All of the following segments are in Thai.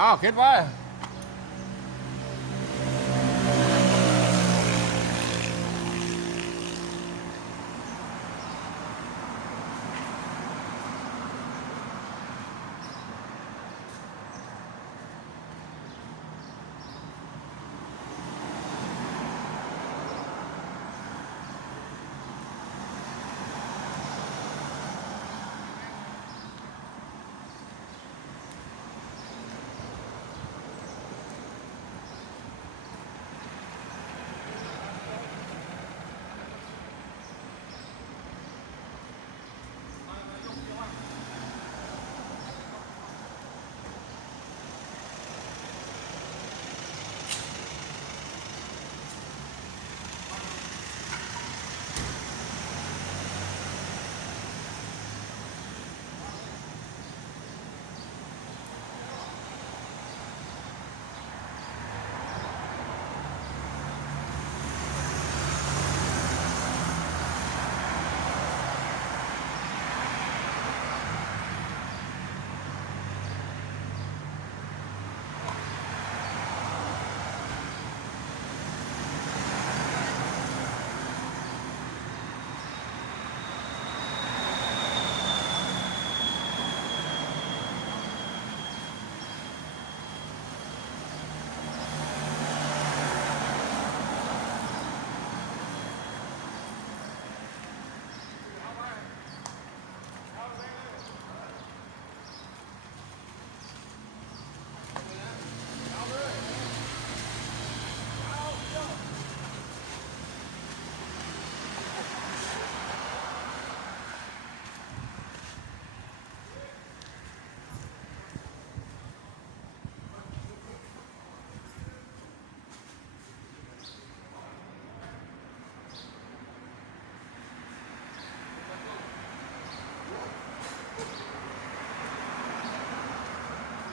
อ้าวคิดว่า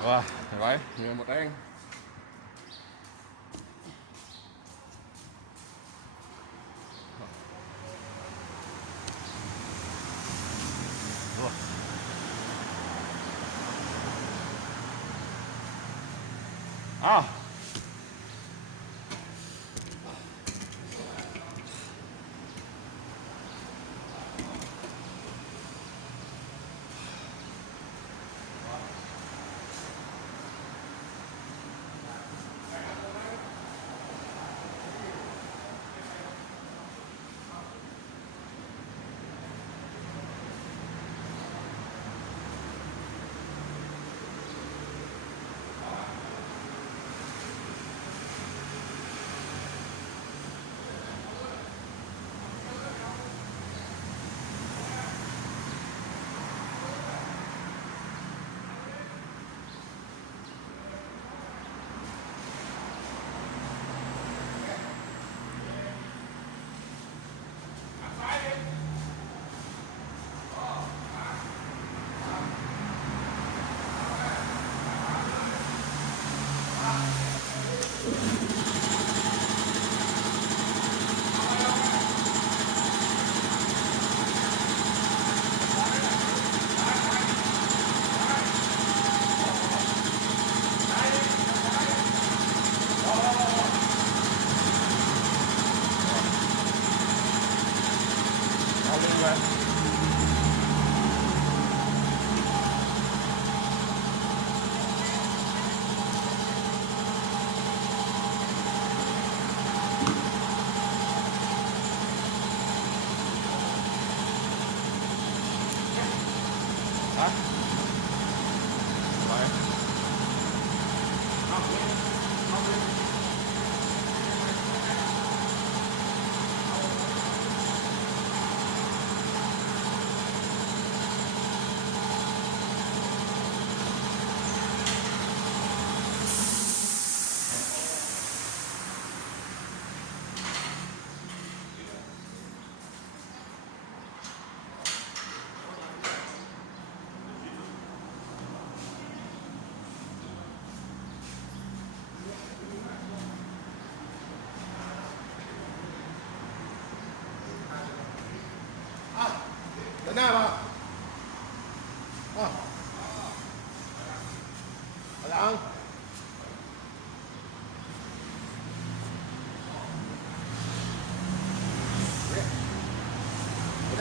ว้าไหวเหงื่อหมดแรง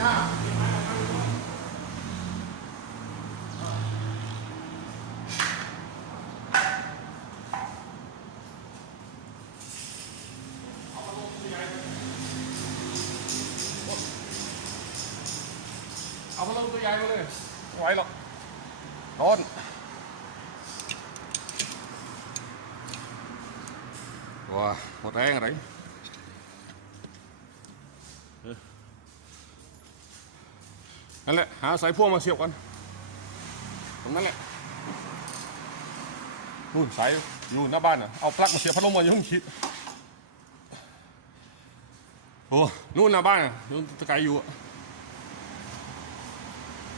เอาไปลงตัวใหญ่มาเลยไหวหรอก นั่นแหละ หาสายพ่วงมาเสียบกัน ตรงนั้นแหละนู่นสายอยู่หน้าบ้านอะ เอาปลั๊กมาเสียบพัดลมมายุ่งคิด โอ้ นู่นหน้าบ้านอะนู่นตะไคร้อยู่อะ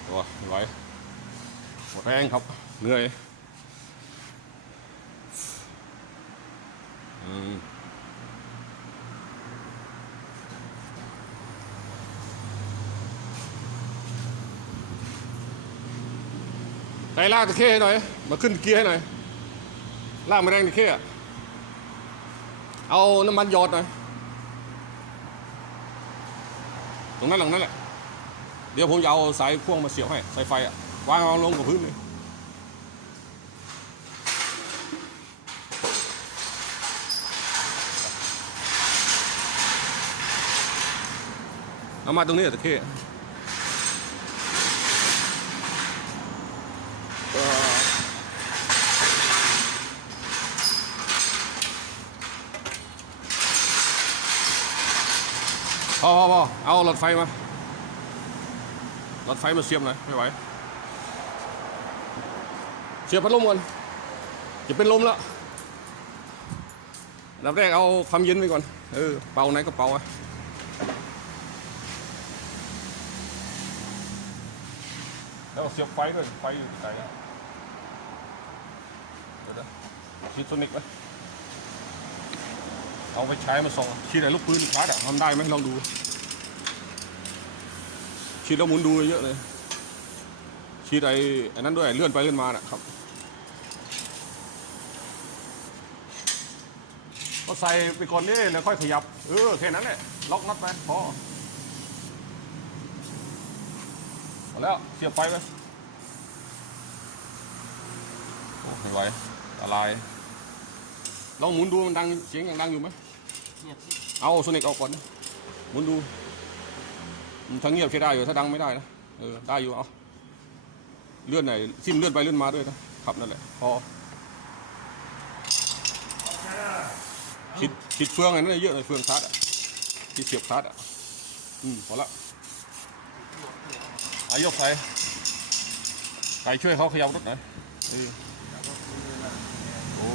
โอ้ไหวหมดแรงครับ เหนื่อย อืม ลากตะเข้ให้หน่อย มาขึ้นเกียร์ให้หน่อย ลากมาแรงตะเข้เอาน้ำมันหยอดหน่อย ตรงนั้นหลังนั้นแหละ เดี๋ยวผมจะเอาสายพ่วงมาเสียบให้ สายไฟอะวางเอาลงกับพื้นเลยเอามาตรงนี้ตะเข้ พอพอพอเอาหลอดไฟมารถไฟมาเสียบหน่อยไม่ไหวเสียบพัดลมก่อนจะเป็นลมแล้วนดับแรกเอาความเย็นไปก่อน เออ เป่าไหนก็เป่าอะแล้วเสียบไฟด้วย ไฟอยู่ไกลอะเดี๋ยวนะชิดโซนิกไหม เอาไปใช้มาส่องชีดอะไหนลูกปืนชาร์จอะทำได้ไหมลองดูฉีดแล้วหมุนดูเยอะเลยฉีดไอ้อันนั้นด้วยเลื่อนไปเลื่อนมานะครับก็ใส่ไปก่อนนี่แล้วค่อยขยับ เออแค่นั้นแหละล็อกน็อตไปพอพอแล้วเสียบไฟไปโอ้ไม่ไหวอะไรลองหมุนดูมันดังเสียงยังดังอยู่ไหม เอาโซนิกออกก่อนหมุนดูถ้าเงียบใช้ได้อยู่ถ้าดังไม่ได้นะเออได้อยู่เอาเลื่อนไหนซิมเลื่อนไปเลื่อนมาด้วยนะครับนั่นแหละพอชิดชิดเฟืองอะไรนั่นเยอะเลยเฟืองชาร์จอะที่เสียบชาร์จอะอืมพอละอายกใส่ใส่ช่วยเขาขยับรถหน่อยเออโอ้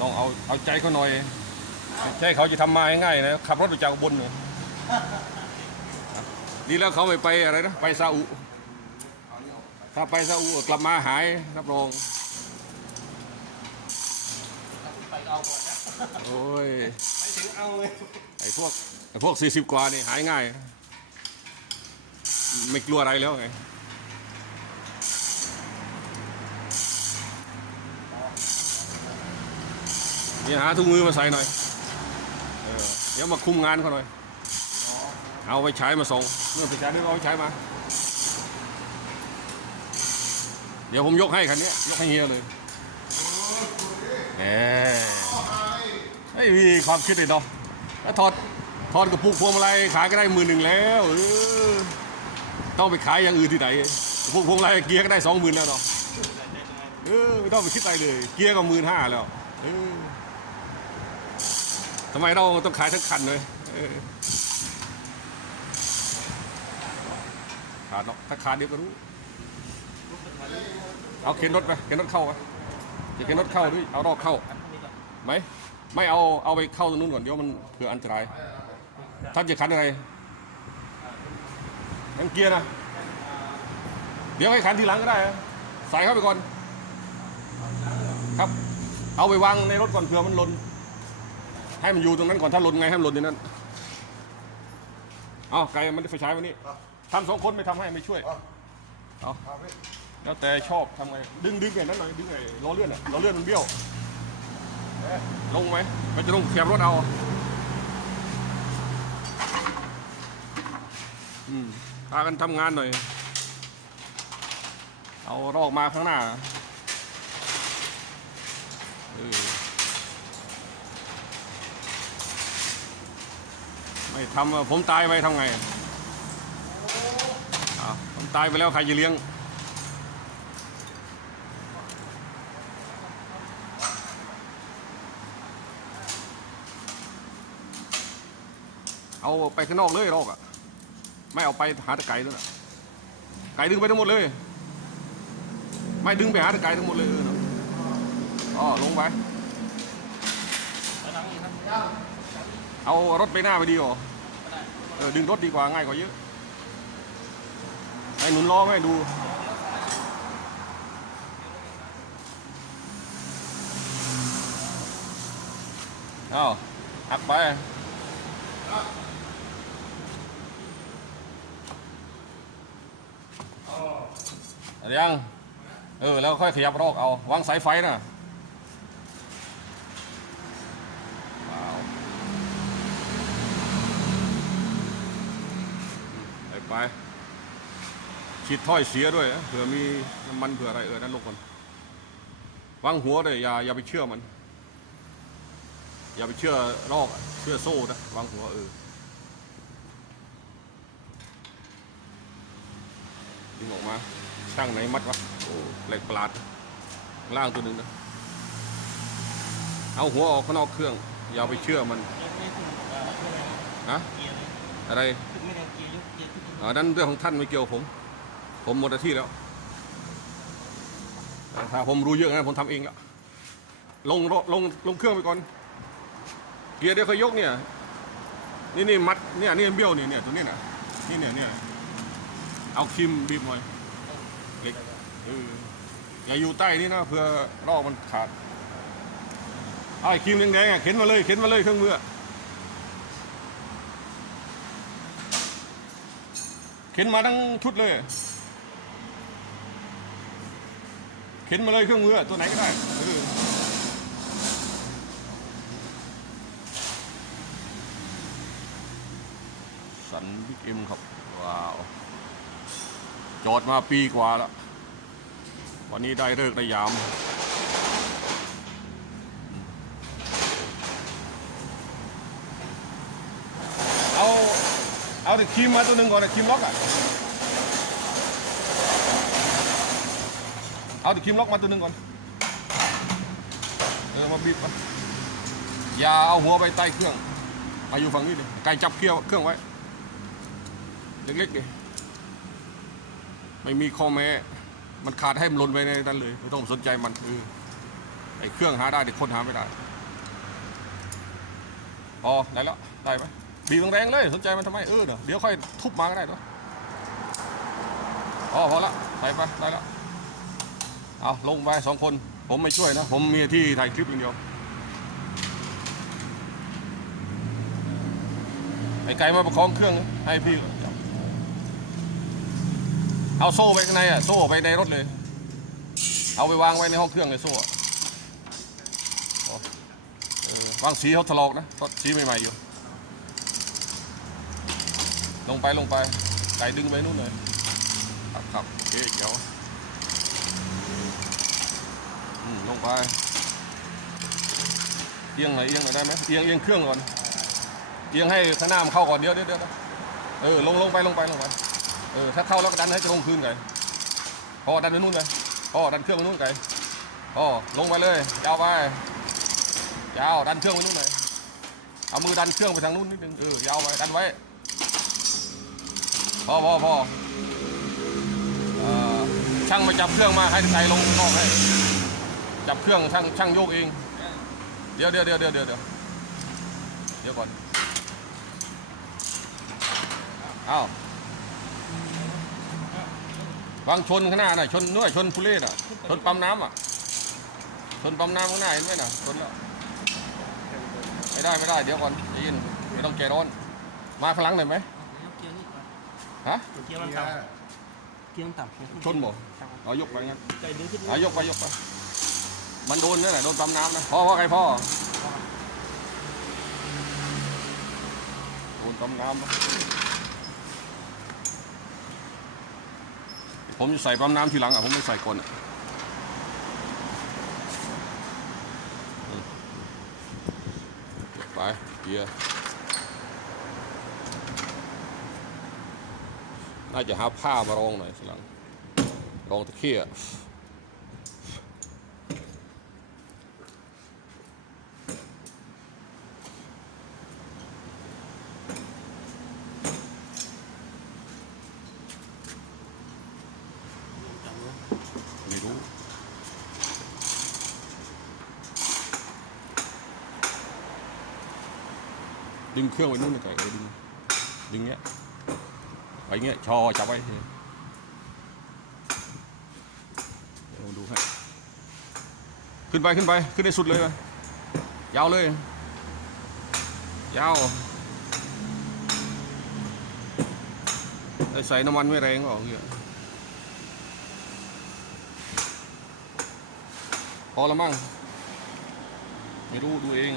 ต้องเอาเอาใจเขาหน่อย ใจเขาจะทำมาง่ายๆนะขับรถไปจากอุบนเลยดีแล้วเขาไม่ไปอะไรนะไปซาอุ ถ้าไปซาอุกลับมาหายรับรองไปเอาก่อนนะโอ้ยไปถึงเอาเลยไอ้พวกไอ้พวกสี่สิบกว่านี่หายง่าย ไม่กลัวอะไรแล้วไงนี่หาถุงมือมาใส่หน่อยเออเดี๋ยวมาคุมงานเขาหน่อย เอาไปใช้มาส่งเมื่อไปใช้นี่เอาไปใช้มา เดี๋ยวผมยกให้คันนี้ยกให้เฮียเลยแหมไม่มีความคิดเลยเนาะแล้วถอดถอดกระปุกพวงมาลัยขายก็ได้หมื่นหนึ่งแล้วเออต้องไปขายอย่างอื่นที่ไหนกระปุกพวงมาลัยเกียร์ก็ได้สองหมื่นแล้วเนาะเออไม่ต้องไปคิดอะไรเลย เกียร์ก็หมื่นห้าแล้วเออทำไมเราต้องขายทั้งคันเลยขาดเนาะถ้าขาดเดี๋ยวก็รู้ เอาเข็นรถไปเข็นรถเข้าไปจะเข็นรถเข้าหรือเอารอบเข้าไหมไม่เอาเอาไปเข้าตรงนู้นก่อนเดี๋ยวมันเผื่ออันตรายท่านจะคันอะไรนั่งเกียร์นะเดี๋ยวให้ขันทีหลังก็ได้ใส่เข้าไปก่อน ครับ เอาไปวางในรถก่อนเผื่อมันหล่น ให้มันอยู่ตรงนั้นก่อนถ้าหล่นไงให้มันหล่นในนั้นเอาไกลมันได้ไฟฉายวันนี้ทำสองคนไม่ทำให้ไม่ช่วยเอาไปแล้วแต่ชอบทำไงดึงดึงไงนั้นหน่อยดึงไงล้อเลื่อนอะล้อเลื่อนมันเบี้ยวเอ๊ะลงไหมมันจะลงเสียบรถเอาอืมพากันทำงานหน่อย เอารอกมาข้างหน้าเออ ไม่ทำผมตายไปทำไงผมตายไปแล้วใครจะเลี้ยงเอาไปข้างนอกเลยรอกอะ ไม่เอาไปหาตะไก่ด้วยนะไก่ดึงไปทั้งหมดเลย ไม่ดึงไปหาตะไก่ทั้งหมดเลยเออเนอะอ๋อลงไป แล้วหลังนี้ครับ เอารถไปหน้าไปดีกว่าเออดึงรถดีกว่าง่ายกว่าเยอะให้หนุนล้อให้ดูเอาหักไปเอายังเออ แล้วค่อยขยับรอกเอาวางสายไฟนะว้าว ไปฉีดถ้อยเสียด้วยเผื่อมีน้ำมันเผื่ออะไรเออนั่นลงก่อนวางหัวเลยอย่าอย่าไปเชื่อมัน อย่าไปเชื่อรอกเชื่อโซ่นะวางหัวเออดึงออกมาช่างไหนมัดวะโอ้เหล็กปลาด ล่างตัวหนึ่งนะเอาหัวออกข้างนอกเครื่อง อย่าไปเชื่อมันยังไม่ถึงเอ่อเท่าไหร่นะอะไร อันนั้นเรื่องของท่านไม่เกี่ยวผม ผมหมดหน้าที่แล้วถ้าผมรู้เยอะนะผมทำเองแล้วลงลงลงเครื่องไปก่อน เกียร์เดี๋ยวเขายกเนี่ย นี่นี่มัดเนี่ยนี่เบี้ยวนี่เนี่ยตัวนี้นะนี่เนี่ยเนี่ยเอาครีมบีบหน่อยเล็กเอออย่าอยู่ใต้นี่นะเผื่อรอกมันขาดไอ้ครีมแดงๆอะเข็นมาเลยเข็นมาเลยเครื่องมืออะเข็นมาทั้งชุดเลย เข็นมาเลยเครื่องมือตัวไหนก็ได้สันบิ๊กเอ็มครับ ว้าว จอดมาปีกว่าแล้ว วันนี้ได้เลิกได้ยาม เอา เอาแต่ครีมมาตัวหนึ่งก่อนนะครีมล็อกอะ เอาแต่ครีมล็อกมาตัวหนึ่งก่อน เออมาบีบมาอย่าเอาหัวไปใต้เครื่องมาอยู่ฝั่งนี้เลยไก่จับเครื่องเครื่องไว้ เล็กๆดิไม่มีข้อแม้ มันขาดให้มันหล่นไปในนั้นเลย ไม่ต้องสนใจมันคือไอ้เครื่องหาได้แต่คนหาไม่ได้พอได้แล้ว ได้ไหม บีบแรงๆเลยสนใจมันทำไมเออเดี๋ยวเดี๋ยวค่อยทุบมาก็ได้ด้วยพอพอละไปไปได้แล้วเอาลงไปสองคน ผมไม่ช่วยนะ ผมมีที่ถ่ายคลิปอย่างเดียวไอ้ไก่มาประคองเครื่องให้พี่ เอาโซ่ไปข้างในอะ โซ่ไปในรถเลย เอาไปวางไว้ในห้องเครื่องเลยโซ่วางสีเขาถลอกนะสีใหม่ๆอยู่ ลงไปลงไปไก่ดึงไปนู่นเลยขับขับโอเคเดี๋ยวอืมลงไปเอียงหน่อยเอียงหน่อยได้ไหมเอียงเอียงเครื่องก่อนเอียงให้ข้างหน้ามันเข้าก่อนเดี๋ยวเดี๋ยวเดี๋ยวเออลงลงไปลงไปลงไปเออถ้าเข้าแล้วก็ดันให้จะลงคืนไงพอดันไปนู่นเลยพอดันเครื่องไปนู่นไงพอลงไปเลยยาวไปยาวดันเครื่องไปนู่นเลยเอามือดันเครื่องไปทางนู้นนิดนึงเออยาวไปดันไว้ พอพอพ่อช่างมาจับเครื่องมาให้ไกลลงนอกให้ จับเครื่องช่างช่างโยกเอง เดี๋ยวเดี๋ยวเดี๋ยวเดี๋ยวเดี๋ยวเดี๋ยวก่อนอ้าววางชนข้างหน้าหน่ะชนนู่นชนพุเล่น่ะ ชนปั๊มน้ำอะ ชนปั๊มน้ำข้างหน้าเห็นไหมน่ะชนแล้วไม่ได้ไม่ได้เดี๋ยวก่อนย็นไม่ต้องใจร้อน มาข้างหลังหน่อยไหม ยกเกียร์นี่ก่อน ฮะเกียร์มันต่ำเกียร์มันต่ำเกียร์ชนบ่เอายกไปงั้นไก่ดึงขึ้นเอายกไปยกไปมันโดนนั่นแหละโดนปั๊มน้ำนะพ่อว่าไงพ่อโดนปั๊มน้ำนะผมจะใส่ปั๊มน้ำทีหลังอะผมไม่ใส่ก่อนอะไปเกียร์ ไหนน่าจะหาผ้ามารองหน่อยสิหลังรองตะเคียไม่รู้ดึงเครื่องไว้นู่นหน่ออดึงดึง ไว้เงี้ยชอจับไว้เดี๋ยวดูให้ขึ้นไปขึ้นไปขึ้นให้สุดเลยไปยาวเลย ยาวใส่น้ำมันไม่แรงหรอกเงี้ยพอแล้วมั้งไม่รู้ดูเอง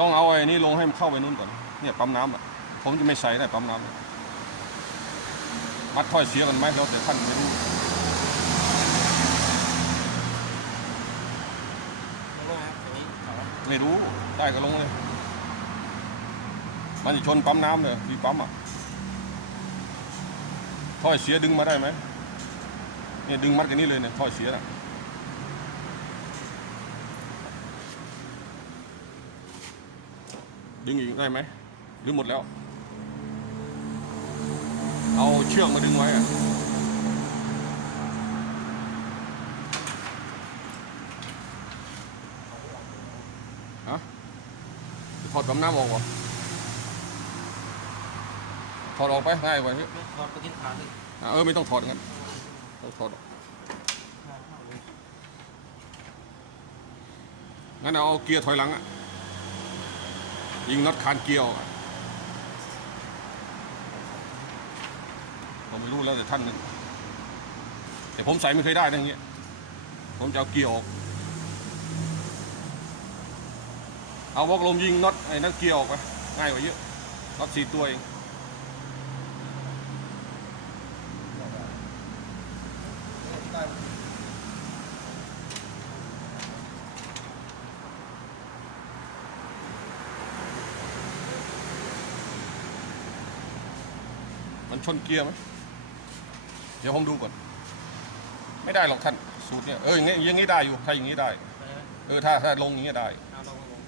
ต้องเอาไอ้นี่ลงให้มันเข้าไปนู่นก่อน เนี่ยปั๊มน้ำอะ ผมจะไม่ใส่ได้ปั๊มน้ำมัดถ้อยเสียกันไหมแล้วแต่ท่านไม่รู้แล้วว่าตรงไม่รู้ได้ก็ลงเลย มันจะชนปั๊มน้ำเลยมีปั๊มอะถ้อยเสียดึงมาได้ไหมเนี่ยดึงมัดกันนี่เลยเนี่ยถ้อยเสียน่ะ ดึงอีกได้ไหมหรือหมดแล้ว เอาเชือกมาดึงไว้อะฮะจะถอดกำน้ำออกวะถอดออกไปง่ายกว่านี้ไม่ถอดไปกินขาเลยอะเออไม่ต้องถอดงั้นต้องถอดออกงั้นเอาเกียร์ถอยหลังอะ ยิงน็อตคานเกียวผมไม่รู้แล้วแต่ท่านหนึ่งแต่ผมใส่ไม่เคยได้นะอย่างเงี้ย ผมจะเอาเกียวออก เอาวอกลมยิงน็อตไอ้นั่นเกียวออกไปง่ายกว่าเยอะน็อตสี่ตัวเอง ชนเกียร์ไหมเดี๋ยวผมดูก่อน ไม่ได้หรอกท่านสูตรเนี่ยเอออย่างงี้อย่างงี้ได้อยู่ถ้าอย่างงี้ได้ไปไหมเออถ้าถ้าลงอย่างงี้ได้เอาลงลง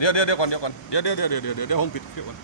เดี๋ยวเดี๋ยวเดี๋ยวก่อนเดี๋ยวก่อนเดี๋ยวเดี๋ยวเดี๋ยวเดี๋ยวเดี๋ยวเดี๋ยวผมปิดเครื่องก่อน